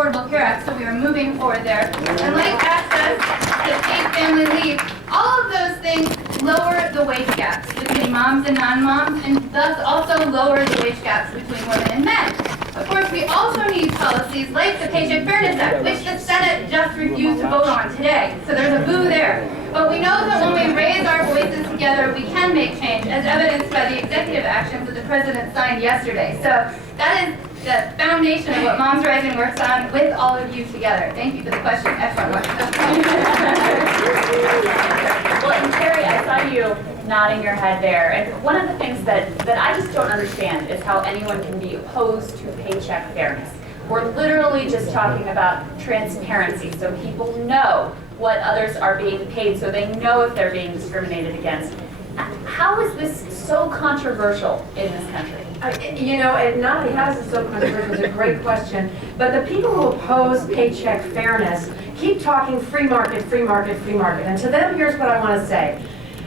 Affordable Care Act, so we are moving forward there. And like access to paid family leave, all of those things lower the wage gaps between moms and non-moms, and thus also lower the wage gaps between women and men. Of course, we also need policies like the Paycheck Fairness Act, which the Senate just refused to vote on today. So there's a boo there. But we know that when we raise our voices together, we can make change, as evidenced by the executive actions that the President signed yesterday. So that is the foundation of what Moms Rising works on with all of you together. Thank you for the question. Excellent one. Well, and Terry, I saw you nodding your head there. And one of the things that I just don't understand is how anyone can be opposed to paycheck fairness. We're literally just talking about transparency, so people know what others are being paid, so they know if they're being discriminated against. How is this so controversial in this country? You know, not only how is it so controversial, it's a great question, but the people who oppose paycheck fairness keep talking free market, free market, free market. And to them, here's what I want to say.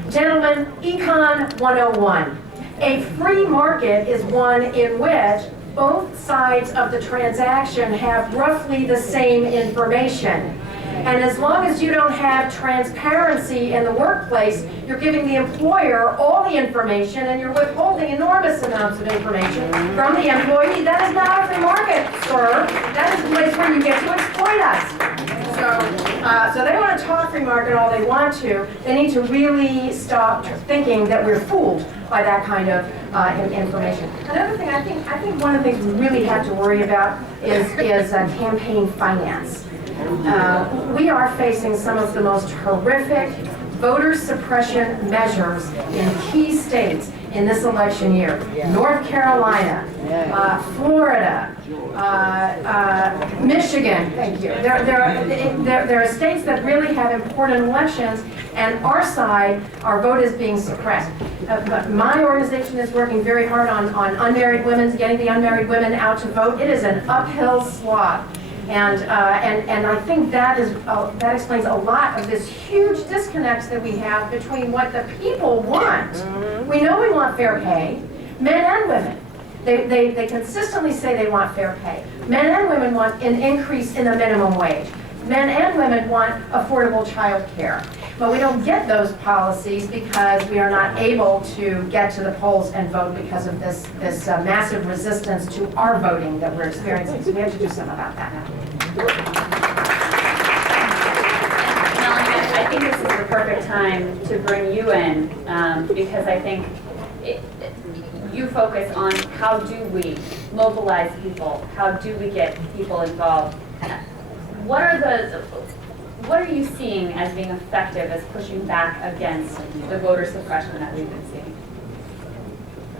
Gentlemen, Econ 101. A free market is one in which both sides of the transaction have roughly the same information. And as long as you don't have transparency in the workplace, you're giving the employer all the information and you're withholding enormous amounts of information from the employee. That is not a free market, sir. That is a place where you get to exploit us. So they want to talk free market all they want to. They need to really stop thinking that we're fooled by that kind of information. Another thing, I think one of the things we really have to worry about is campaign finance. We are facing some of the most horrific voter suppression measures in key states in this election year. North Carolina, Florida, Michigan, thank you. There are states that really have important elections, and our side, our vote is being suppressed. But my organization is working very hard on unmarried women, getting the unmarried women out to vote. It is an uphill slog. And I think that explains a lot of this huge disconnect that we have between what the people want. We know we want fair pay, men and women. They consistently say they want fair pay. Men and women want an increase in the minimum wage. Men and women want affordable child care. But we don't get those policies because we are not able to get to the polls and vote because of this massive resistance to our voting that we're experiencing. So we have to do something about that now. Melanie, I think this is the perfect time to bring you in because I think you focus on how do we mobilize people, how do we get people involved. What are you seeing as being effective as pushing back against the voter suppression that we've been seeing?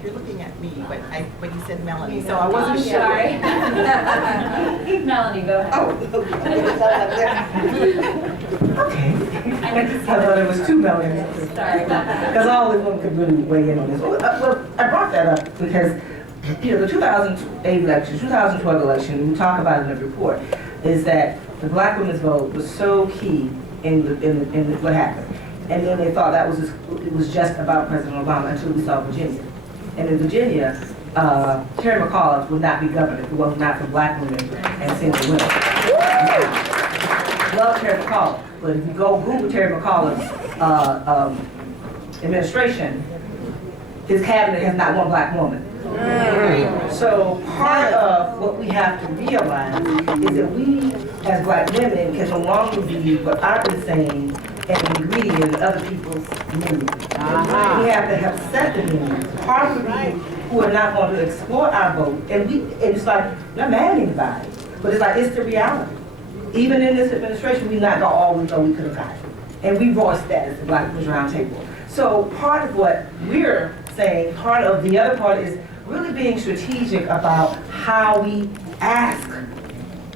You're looking at me, but you said Melanie, so I wasn't sure. Sorry. Melanie, go ahead. Oh, okay. I thought it was two Melanies. Sorry about that. Because all of them could really weigh in on this. Well, I brought that up because, the 2008 election, 2012 election, we talk about it in the report, is that the black women's vote was so key in what happened. And then they thought it was just about President Obama until we saw Virginia. And in Virginia, Terry McAuliffe would not be governor if it was not for black women and single women. Love Terry McAuliffe, but if you go Google Terry McAuliffe's administration, his cabinet has not one black woman. So part of what we have to realize is that we, as black women, can no longer be what I've been saying an ingredient in other people's needs. We have to have set the needs. Part of the people who are not going to exploit our vote, and it's like, not mad at anybody, but it's the reality. Even in this administration, we not got all we know we could have gotten. And we voiced that as the Black Women's Roundtable. So part of what we're saying, part of the other part is really being strategic about how we ask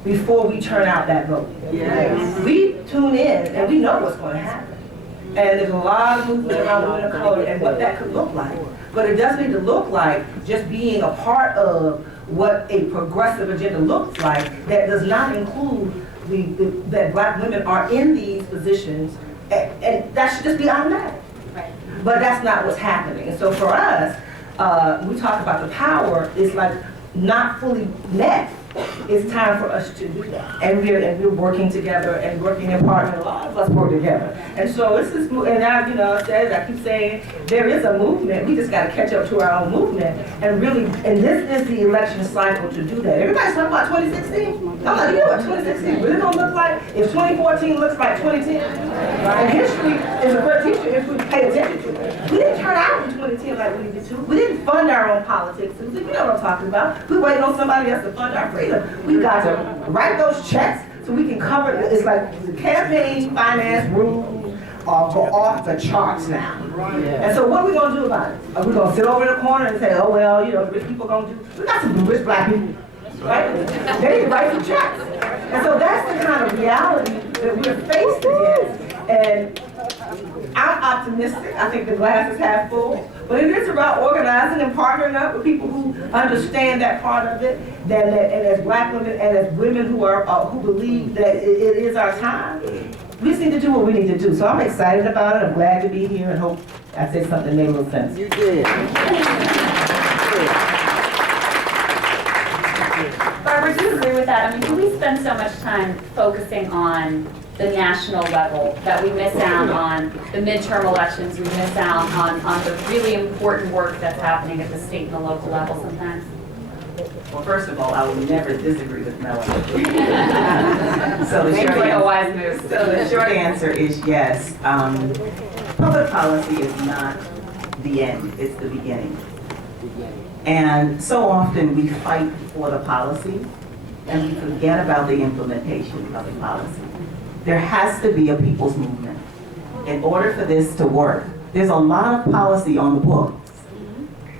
before we turn out that vote. Yes. We tune in and we know what's going to happen. And there's a lot of movement around women of color and what that could look like. But it doesn't need to look like just being a part of what a progressive agenda looks like that does not include that black women are in these positions, and that should just be automatic. Right. But that's not what's happening. And so for us, we talk about the power is like not fully met it's time for us to do that. And we're working together and working in partner. A lot of us work together. And so this is, and I keep saying, there is a movement. We just got to catch up to our own movement. And really, and this is the election cycle to do that. Everybody's talking about 2016. I'm like, you know what 2016 really gonna look like? If 2014 looks like 2010. And history is a great teacher if we pay attention to it. We didn't turn out in 2010 like we needed to. We didn't fund our own politics. You know what I'm talking about. We waiting on somebody else to fund our freedom. We got to write those checks so we can cover, it's like the campaign finance rules are go off the charts now. And so what are we going to do about it? Are we going to sit over in the corner and say, oh, well, you know, rich people going to do, we got some rich black people, right? They need to write some checks. And so that's the kind of reality that we're faced against. And I'm optimistic. I think the glass is half full. But it is about organizing and partnering up with people who understand that part of it. And as black women and as women who believe that it is our time, we just need to do what we need to do. So I'm excited about it. I'm glad to be here and hope I said something that made a little sense. You did. Barbara, do you agree with that? I mean, do we spend so much time focusing on the national level that we miss out on the midterm elections, we miss out on the really important work that's happening at the state and the local level sometimes? Well, first of all, I will never disagree with Melanie. So the short Like a answer, wise move. so the short answer is yes. Public policy is not the end, it's the beginning. And so often we fight for the policy and we forget about the implementation of the policy. There has to be a people's movement. In order for this to work, there's a lot of policy on the books.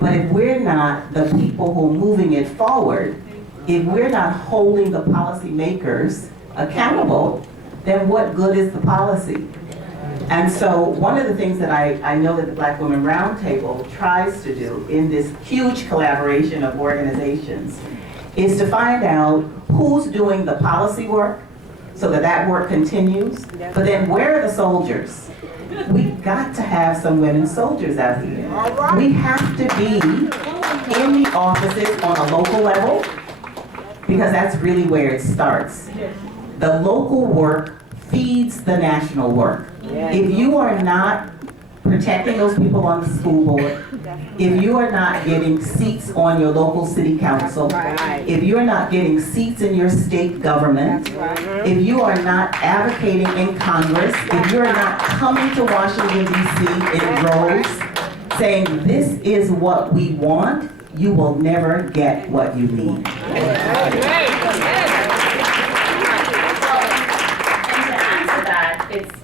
But if we're not the people who are moving it forward, if we're not holding the policymakers accountable, then what good is the policy? And so one of the things that I know that the Black Women Roundtable tries to do in this huge collaboration of organizations is to find out who's doing the policy work so that that work continues. But then where are the soldiers? We've got to have some women soldiers out here. We have to be in the offices on a local level because that's really where it starts. The local work feeds the national work. If you are not protecting those people on the school board, if you are not getting seats on your local city council, if you're not getting seats in your state government, if you are not advocating in Congress, if you're not coming to Washington, D.C. in droves, saying this is what we want, you will never get what you need.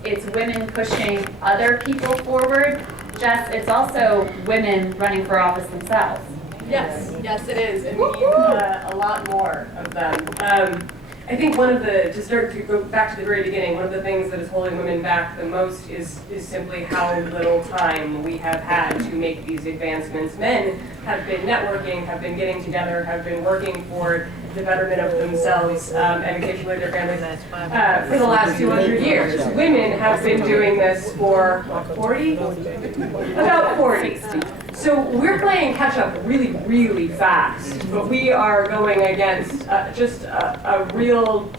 It's women pushing other people forward. Jess, it's also women running for office themselves. Yes, yes it is, and we need a lot more of them. I think one of the, to go back to the very beginning, one of the things that is holding women back the most is simply how little time we have had to make these advancements. Men have been networking, have been getting together, have been working for the betterment of themselves and occasionally their families for the last 200 years. Women have been doing this for, what, 40? About 40. So we're playing catch up really, really fast, but we are going against just a real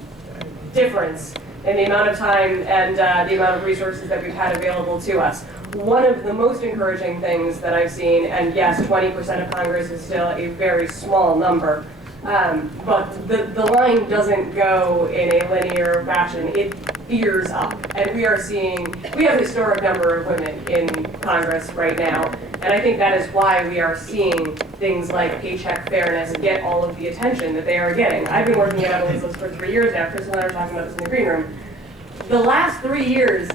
difference in the amount of time and the amount of resources that we've had available to us. One of the most encouraging things that I've seen, and yes, 20% of Congress is still a very small number, but the line doesn't go in a linear fashion. It veers up, and we have a historic number of women in Congress right now, and I think that is why we are seeing things like paycheck fairness get all of the attention that they are getting. I've been working at AVIS for 3 years now. Krystal and I were talking about this in the green room. The last 3 years,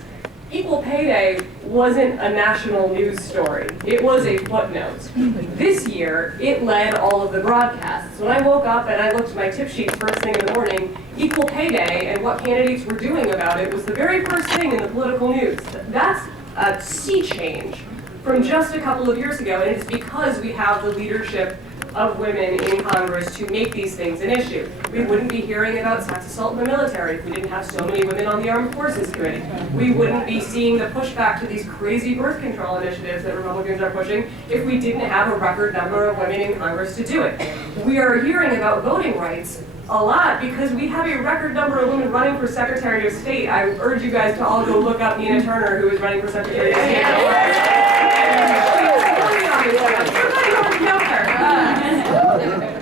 equal pay day wasn't a national news story. It was a footnote. This year, it led all of the broadcasts. When I woke up and I looked at my tip sheets first thing in the morning, equal pay day and what candidates were doing about it was the very first thing in the political news. That's a sea change from just a couple of years ago, and it's because we have the leadership of women in Congress to make these things an issue. We wouldn't be hearing about sex assault in the military if we didn't have so many women on the Armed Forces Committee. We wouldn't be seeing the pushback to these crazy birth control initiatives that Republicans are pushing if we didn't have a record number of women in Congress to do it. We are hearing about voting rights a lot because we have a record number of women running for Secretary of State. I urge you guys to all go look up Nina Turner, who is running for Secretary of State.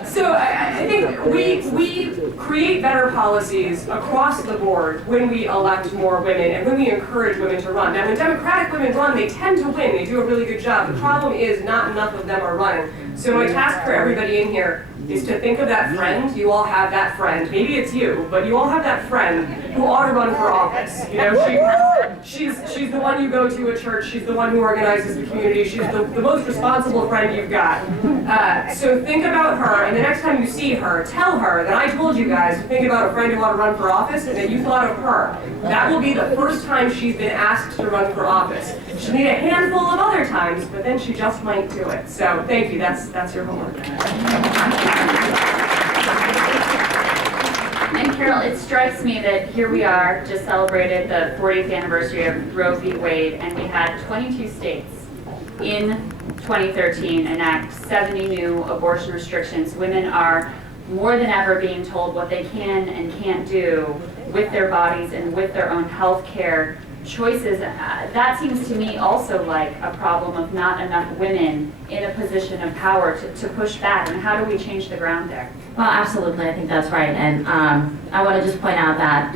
So I think we create better policies across the board when we elect more women and when we encourage women to run. Now, when Democratic women run, they tend to win. They do a really good job. The problem is not enough of them are running. So my task for everybody in here is to think of that friend. You all have that friend. Maybe it's you, but you all have that friend who ought to run for office. You know, she's the one you go to at church. She's the one who organizes the community. She's the most responsible friend you've got. So think about her, and the next time you see her, tell her that I told you guys to think about a friend who ought to run for office and that you thought of her. That will be the first time she's been asked to run for office. She'll need a handful of other times, but then she just might do it. So thank you. That's your homework. And Carol, it strikes me that here we are, just celebrated the 40th anniversary of Roe v. Wade, and we had 22 states in 2013 enact 70 new abortion restrictions. Women are more than ever being told what they can and can't do with their bodies and with their own health care choices. That seems to me also like a problem of not enough women in a position of power to push back. And how do we change the ground there? Well, absolutely, I think that's right. And I want to just point out that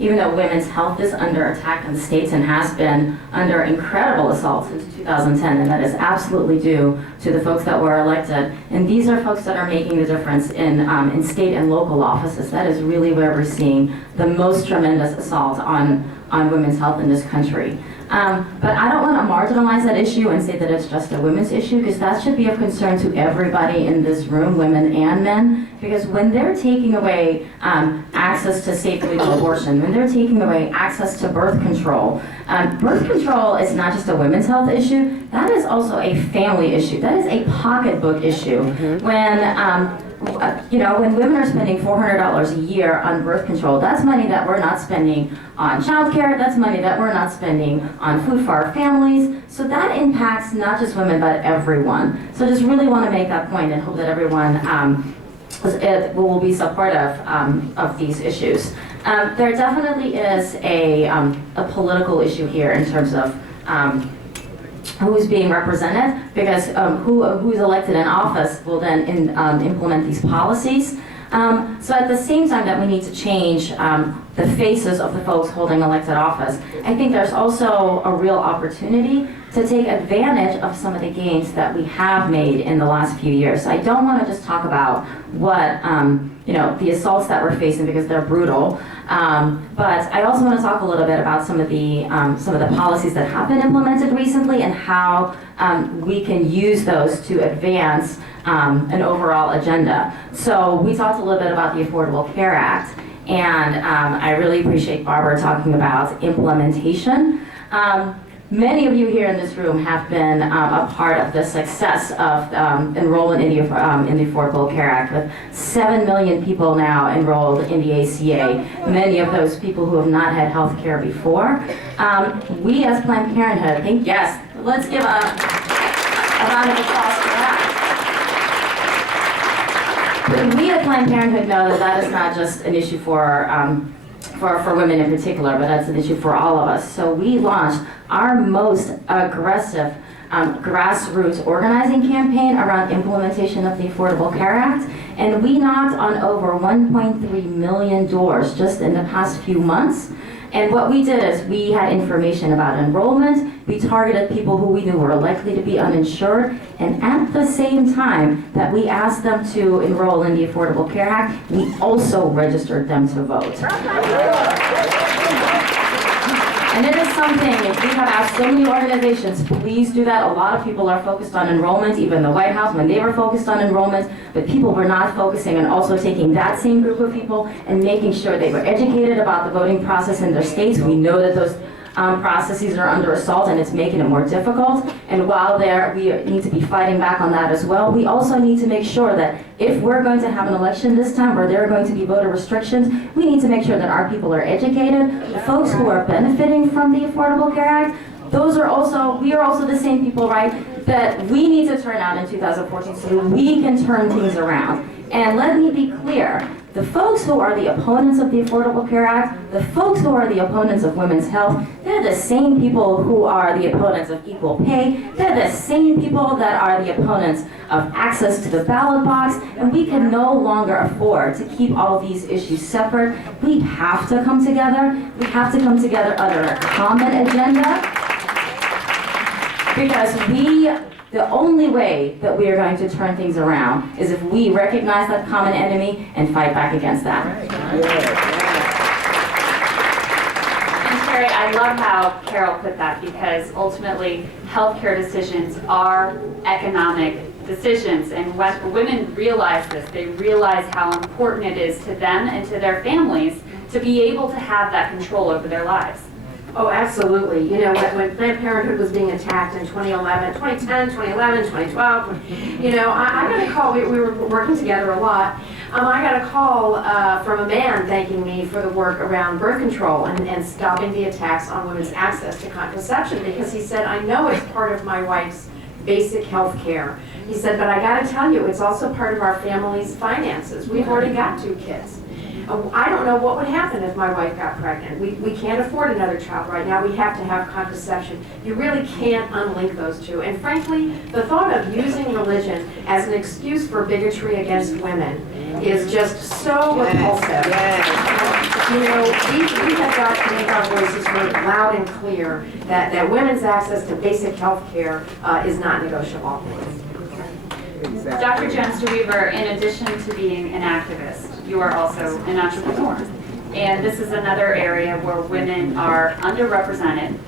even though women's health is under attack in the states and has been under incredible assault since 2010, and that is absolutely due to the folks that were elected. And these are folks that are making the difference in state and local offices. That is really where we're seeing the most tremendous assault on women's health in this country. But I don't want to marginalize that issue and say that it's just a women's issue, because that should be of concern to everybody in this room, women and men. Because when they're taking away access to safe legal abortion, when they're taking away access to birth control is not just a women's health issue, that is also a family issue. That is a pocketbook issue. When women are spending $400 a year on birth control, that's money that we're not spending on childcare, that's money that we're not spending on food for our families. So that impacts not just women, but everyone. So I just really want to make that point and hope that everyone will be supportive of these ishes. There definitely is a political issue here in terms of who's being represented, because who's elected in office will then implement these policies. So at the same time that we need to change the faces of the folks holding elected office, I think there's also a real opportunity to take advantage of some of the gains that we have made in the last few years. So I don't want to just talk about what the assaults that we're facing, because they're brutal. But I also want to talk a little bit about some of the policies that have been implemented recently and how we can use those to advance an overall agenda. So we talked a little bit about the Affordable Care Act, and I really appreciate Barbara talking about implementation. Many of you here in this room have been a part of the success of enrollment in the Affordable Care Act, with 7 million people now enrolled in the ACA, many of those people who have not had health care before. We as Planned Parenthood think, yes, let's give a round of applause for that. But we at Planned Parenthood know that that is not just an issue for women in particular, but that's an issue for all of us. So we launched our most aggressive grassroots organizing campaign around implementation of the Affordable Care Act, and we knocked on over 1.3 million doors just in the past few months. And what we did is we had information about enrollment, we targeted people who we knew were likely to be uninsured, and at the same time that we asked them to enroll in the Affordable Care Act, we also registered them to vote. And it is something, if we have asked so many organizations, please do that. A lot of people are focused on enrollment, even the White House, when they were focused on enrollment, but people were not focusing on also taking that same group of people and making sure they were educated about the voting process in their states. We know that those processes are under assault, and it's making it more difficult. And while we need to be fighting back on that as well, we also need to make sure that if we're going to have an election this time where there are going to be voter restrictions, we need to make sure that our people are educated. The folks who are benefiting from the Affordable Care Act, we are also the same people, right, that we need to turn out in 2014 so we can turn things around. And let me be clear The folks who are the opponents of the Affordable Care Act, the folks who are the opponents of women's health, they're the same people who are the opponents of equal pay. They're the same people that are the opponents of access to the ballot box, and we can no longer afford to keep all these issues separate. We have to come together. We have to come together under a common agenda, because the only way that we are going to turn things around is if we recognize that common enemy and fight back against that. And Terry, I love how Carol put that, because ultimately healthcare decisions are economic decisions, and when women realize this, they realize how important it is to them and to their families to be able to have that control over their lives. Oh, absolutely. You know, when Planned Parenthood was being attacked in 2011, 2010, 2011, 2012, you know, I got a call. We were working together a lot. I got a call from a man thanking me for the work around birth control and stopping the attacks on women's access to contraception, because he said, I know it's part of my wife's basic health care. He said, but I got to tell you, it's also part of our family's finances. We've already got 2 kids. I don't know what would happen if my wife got pregnant. We can't afford another child right now. We have to have contraception. You really can't unlink those two. And frankly, the thought of using religion as an excuse for bigotry against women is just so repulsive. You know, we have got to make our voices heard loud and clear that women's access to basic health care is not negotiable. Dr. Jones-DeWeever, in addition to being an activist, you are also an entrepreneur. And this is another area where women are underrepresented,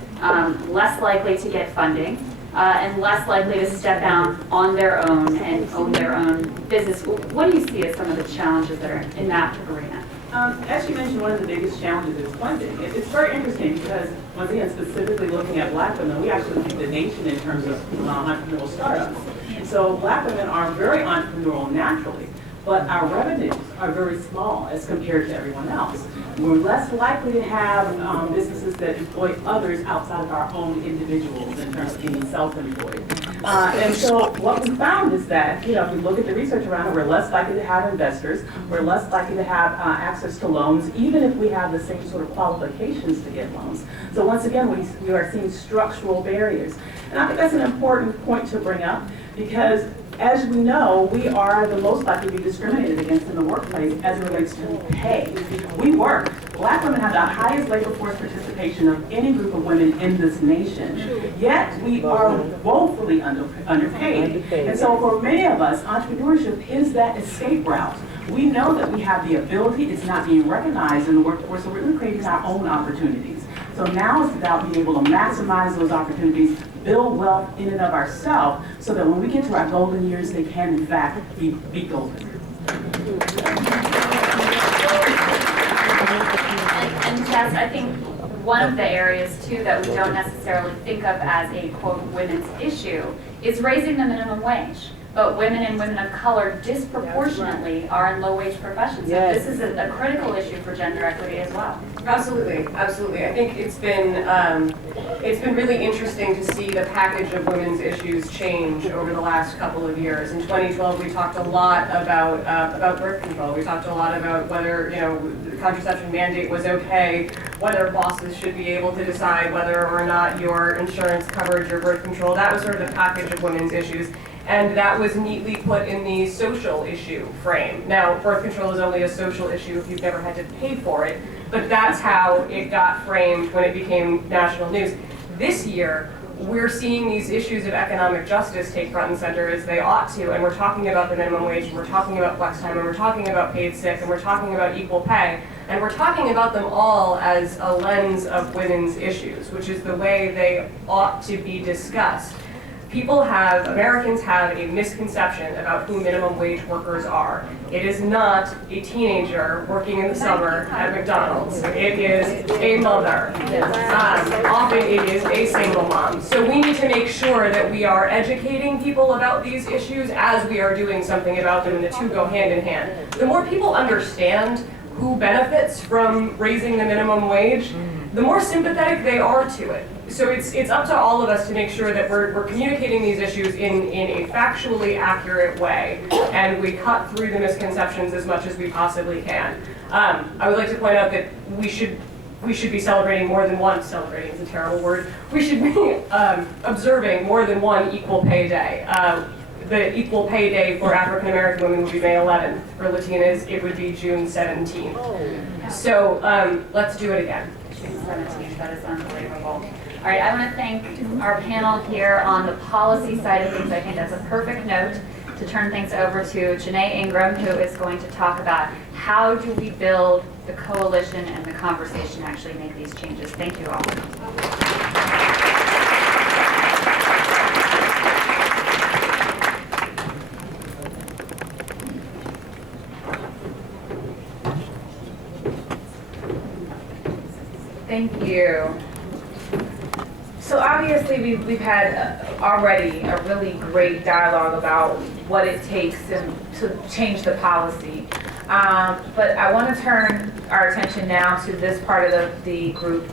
less likely to get funding, and less likely to step down on their own and own their own business. What do you see as some of the challenges that are in that arena? As you mentioned, one of the biggest challenges is funding. It's very interesting because, once again, specifically looking at Black women, we actually lead the nation in terms of entrepreneurial startups. So Black women are very entrepreneurial naturally, but our revenues are very small as compared to everyone else. We're less likely to have businesses that employ others outside of our own individuals in terms of being self-employed. And so what we found is that, you know, if we look at the research around it, we're less likely to have investors, we're less likely to have access to loans, even if we have the same sort of qualifications to get loans. So once again, we are seeing structural barriers. And I think that's an important point to bring up, because as we know, we are the most likely to be discriminated against in the workplace as it relates to pay. We work. Black women have the highest labor force participation of any group of women in this nation, yet we are woefully underpaid. And so for many of us, entrepreneurship is that escape route. We know that we have the ability, it's not being recognized in the workforce, so we're really creating our own opportunities. So now it's about being able to maximize those opportunities, build wealth in and of ourselves, so that when we get to our golden years, they can in fact be golden. And Jess, I think one of the areas too that we don't necessarily think of as a quote women's issue is raising the minimum wage. But women and women of color disproportionately are in low-wage professions. So this is a critical issue for gender equity as well. Absolutely, absolutely. I think it's been really interesting to see the package of women's issues change over the last couple of years. In 2012, we talked a lot about birth control. We talked a lot about whether, you know, the contraception mandate was okay, whether bosses should be able to decide whether or not your insurance covered your birth control. That was sort of the package of women's issues. And that was neatly put in the social issue frame. Now, birth control is only a social issue if you've never had to pay for it, but that's how it got framed when it became national news. This year, we're seeing these issues of economic justice take front and center as they ought to, and we're talking about the minimum wage, and we're talking about flex time, and we're talking about paid sick, and we're talking about equal pay, and we're talking about them all as a lens of women's issues, which is the way they ought to be discussed. Americans have a misconception about who minimum wage workers are. It is not a teenager working in the summer at McDonald's. It is a mother. Often it is a single mom. So we need to make sure that we are educating people about these issues as we are doing something about them, and the two go hand in hand. The more people understand who benefits from raising the minimum wage, the more sympathetic they are to it. So it's up to all of us to make sure that we're communicating these issues in a factually accurate way, and we cut through the misconceptions as much as we possibly can. I would like to point out that we should be celebrating more than one, celebrating is a terrible word, we should be observing more than one equal pay day. The equal pay day for African American women would be May 11th. For Latinas, it would be June 17th. So let's do it again. June 17th, that is unbelievable. All right, I want to thank our panel here on the policy side of things. I think that's a perfect note to turn things over to Janaye Ingram, who is going to talk about how do we build the coalition and the conversation to actually make these changes. Thank you all. Thank you. So obviously we've had already a really great dialogue about what it takes to change the policy. But I want to turn our attention now to this part of the group,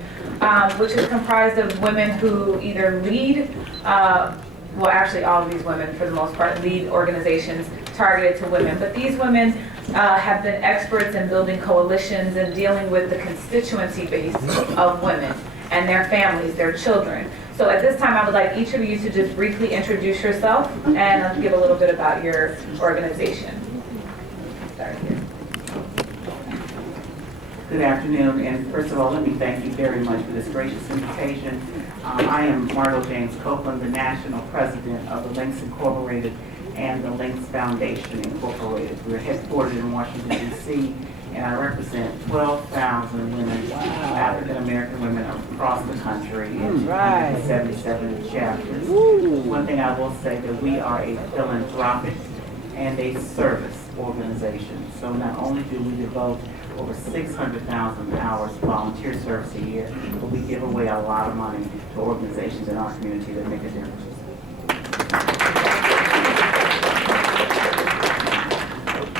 which is comprised of women who either lead, well actually all of these women for the most part lead organizations targeted to women, but these women have been experts in building coalitions and dealing with the constituency base of women and their families, their children. So at this time, I would like each of you to just briefly introduce yourself and give a little bit about your organization. Start here. Good afternoon, and first of all, let me thank you very much for this gracious invitation. I am Marlo James Copeland, the National President of the Links Incorporated and the Links Foundation Incorporated. We're headquartered in Washington, D.C., and I represent 12,000 women, African American women across the country in 277 chapters. One thing I will say that we are a philanthropic and a service organization. So not only do we devote over 600,000 hours of volunteer service a year, but we give away a lot of money to organizations in our community that make a difference.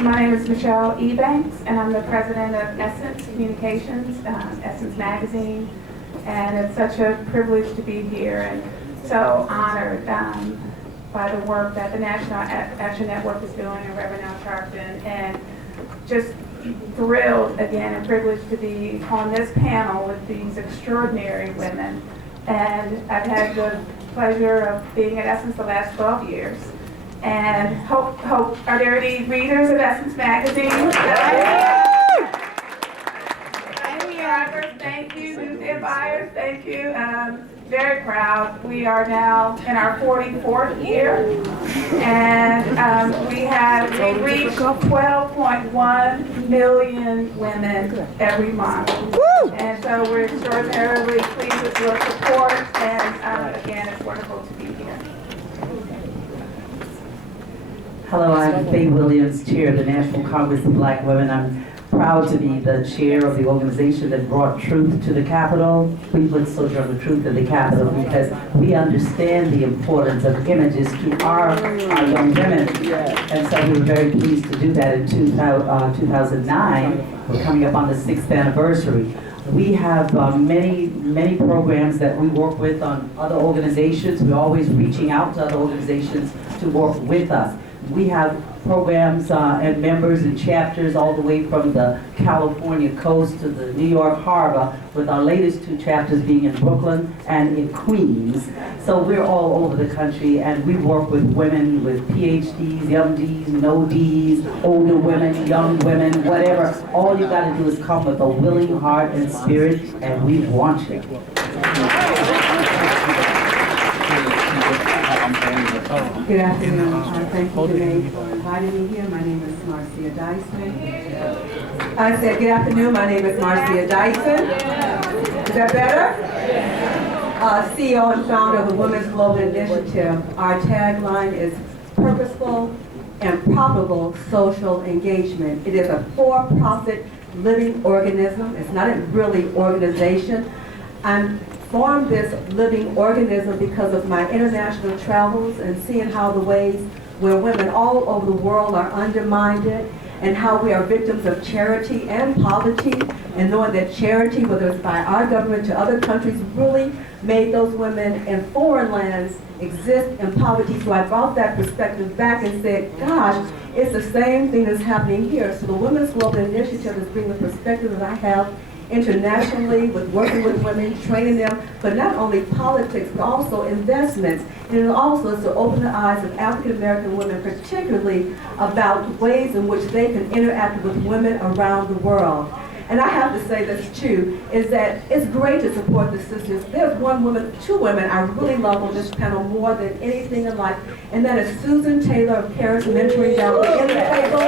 My name is Michelle Ebanks, and I'm the president of Essence Communications, Essence Magazine, and it's such a privilege to be here and so honored by the work that the National Action Network is doing and Reverend Al Sharpton, and just thrilled again and privileged to be on this panel with these extraordinary women. And I've had the pleasure of being at Essence the last 12 years. And hope, are there any readers of Essence Magazine? Subscribers, thank you. New buyers, thank you. Very proud. We are now in our 44th year, and we reach 12.1 million women every month. And so we're extraordinarily pleased with your support, and again, it's wonderful to be here. Hello, I'm Faye Williams, Chair of the National Congress of Black Women. I'm proud to be the chair of the organization that brought truth to the Capitol. We put Sojourner Truth in the Capitol because we understand the importance of images to our young women. And so we were very pleased to do that in 2009. We're coming up on the 6th anniversary. We have many programs that we work with on other organizations. We're always reaching out to other organizations to work with us. We have programs and members and chapters all the way from the California coast to the New York harbor, with our latest 2 chapters being in Brooklyn and in Queens. So we're all over the country, and we work with women with PhDs, MDs, no Ds, older women, young women, whatever. All you got to do is come with a willing heart and spirit, and we want you. Good afternoon. Thank you, Janaye, for inviting me here. My name is Marcia Dyson. I said, good afternoon. My name is Marcia Dyson. Is that better? CEO and founder of the Women's Global Initiative. Our tagline is purposeful and profitable social engagement. It is a for-profit living organism. It's not a really organization. I'm formed this living organism because of my international travels and seeing how the ways where women all over the world are undermined and how we are victims of charity and poverty, and knowing that charity, whether it's by our government to other countries, really made those women in foreign lands exist in poverty. So I brought that perspective back and said, gosh, it's the same thing that's happening here. So the Women's Global Initiative is bringing the perspective that I have internationally with working with women, training them, but not only politics, but also investments. And it also is to open the eyes of African American women, particularly about ways in which they can interact with women around the world. And I have to say this too, is that it's great to support the sisters. There's one woman, two women I really love on this panel more than anything in life, and that is Susan Taylor of Paris Mentoring down the end of the table.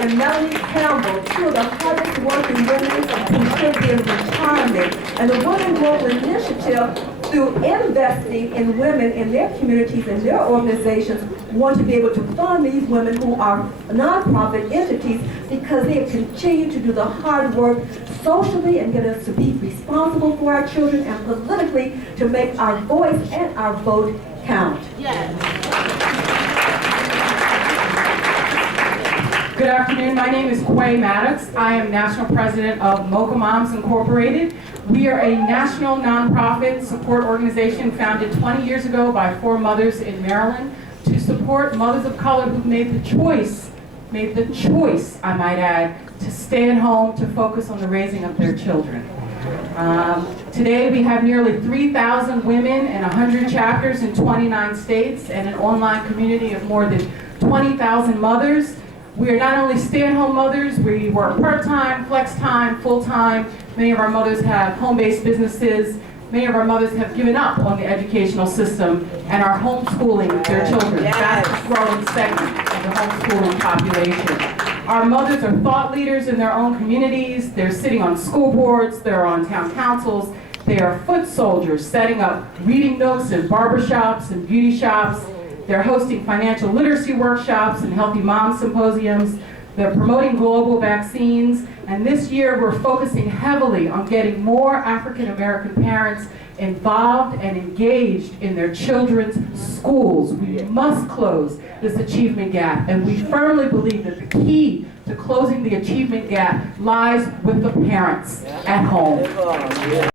And Melanie Campbell, two of the hardest working women who should be in retirement. And the Women Global Initiative, through investing in women in their communities and their organizations, want to be able to fund these women who are nonprofit entities because they have continued to do the hard work socially and get us to be responsible for our children and politically to make our voice and our vote count. Good afternoon, my name is Kuae Mattox. I am National President of Mocha Moms Incorporated. We are a national nonprofit support organization founded 20 years ago by 4 mothers in Maryland to support mothers of color who made the choice, I might add, to stay at home to focus on the raising of their children. Today we have nearly 3,000 women and 100 chapters in 29 states and an online community of more than 20,000 mothers. We are not only stay-at-home mothers, we work part-time, flex-time, full-time. Many of our mothers have home-based businesses. Many of our mothers have given up on the educational system and are homeschooling their children, fastest growing segment of the homeschooling population. Our mothers are thought leaders in their own communities. They're sitting on school boards, they're on town councils. They are foot soldiers setting up reading nooks in barbershops and beauty shops. They're hosting financial literacy workshops and healthy mom symposiums. They're promoting global vaccines. And this year we're focusing heavily on getting more African American parents involved and engaged in their children's schools. We must close this achievement gap. And we firmly believe that the key to closing the achievement gap lies with the parents at home.